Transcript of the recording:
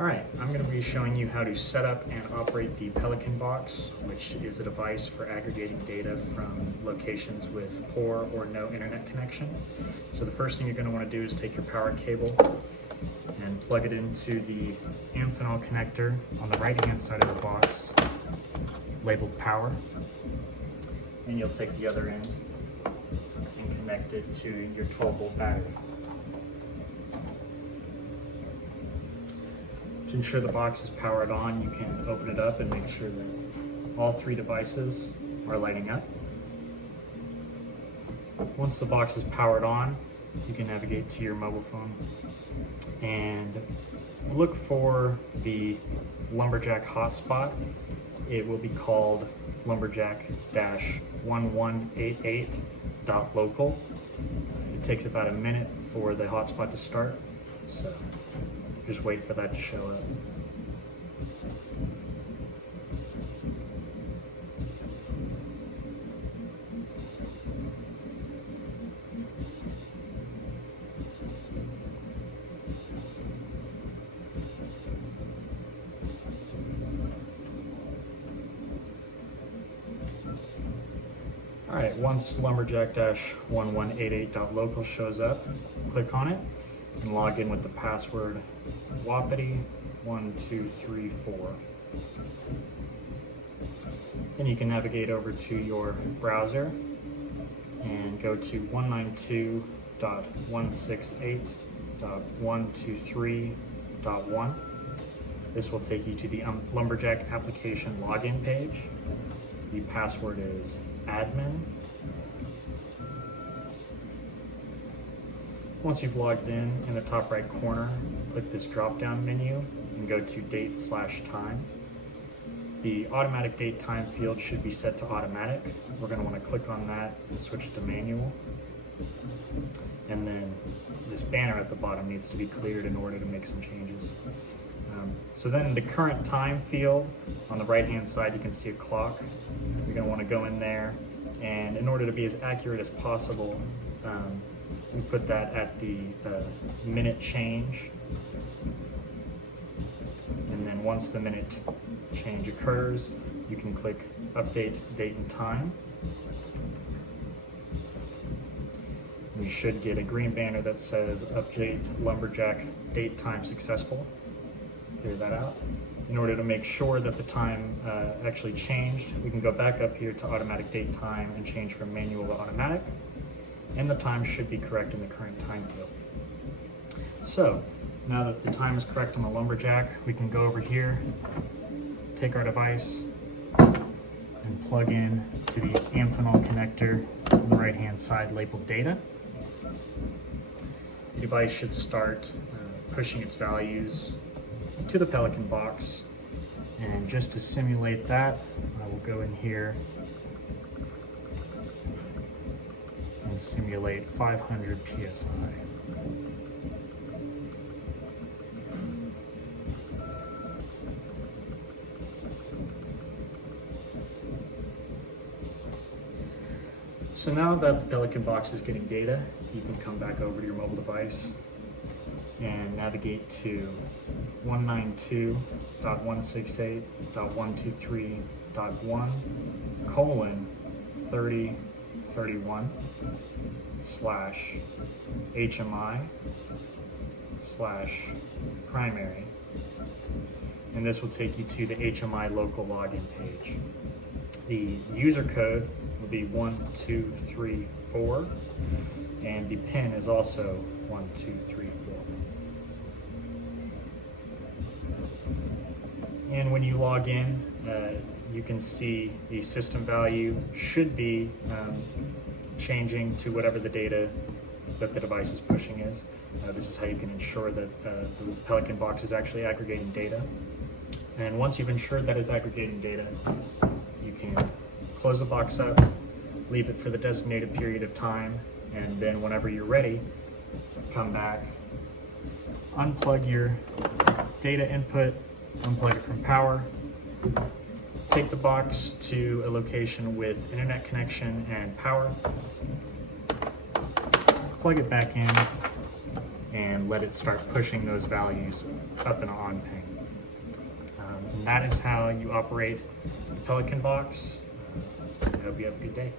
Alright, I'm going to be showing you how to set up and operate the Pelican Box, which is a device for aggregating data from locations with poor or no internet connection. So the first thing you're going to want to do is take your power cable and plug it into the Amphenol connector on the right hand side of the box labeled power. And you'll take the other end and connect it to your 12-volt battery. To ensure the box is powered on, you can open it up and make sure that all three devices are lighting up. Once the box is powered on, you can navigate to your mobile phone and look for the Lumberjack hotspot. It will be called lumberjack-1188.local. It takes about a minute for the hotspot to start, so just wait for that to show up. Alright, once lumberjack-1188.local shows up, click on it and log in with the password wapiti1234. Then you can navigate over to your browser and go to 192.168.123.1. This will take you to the Lumberjack application login page. The password is admin. Once you've logged in the top right corner, click this drop-down menu and go to date/time. The automatic date time field should be set to automatic. We're going to want to click on that and switch to manual. And then this banner at the bottom needs to be cleared in order to make some changes. So then in the current time field, on the right-hand side, you can see a clock. You're going to want to go in there, and in order to be as accurate as possible, we put that at the minute change. And then once the minute change occurs, you can click update date and time. You should get a green banner that says update Lumberjack date time successful. Clear that out. In order to make sure that the time actually changed, we can go back up here to automatic date time and change from manual to automatic. And the time should be correct in the current time field. So now that the time is correct on the Lumberjack, we can go over here, take our device, and plug in to the Amphenol connector on the right-hand side labeled data. The device should start pushing its values to the Pelican Box. And just to simulate that, I will go in here and simulate 500 PSI. So now that the Pelican Box is getting data, you can come back over to your mobile device and navigate to 192.168.3031/HMI/primary. And this will take you to the HMI local login page. The user code will be 1234, and the PIN is also 1234. And when you log in, you can see the system value should be changing to whatever the data that the device is pushing is. This is how you can ensure that the Pelican Box is actually aggregating data. And once you've ensured that it's aggregating data, you can close the box up, leave it for the designated period of time, and then whenever you're ready, come back, unplug your data input, unplug it from power, take the box to a location with internet connection and power, plug it back in, and and let it start pushing those values up and on ping. And that is how you operate the Pelican Box. I hope you have a good day.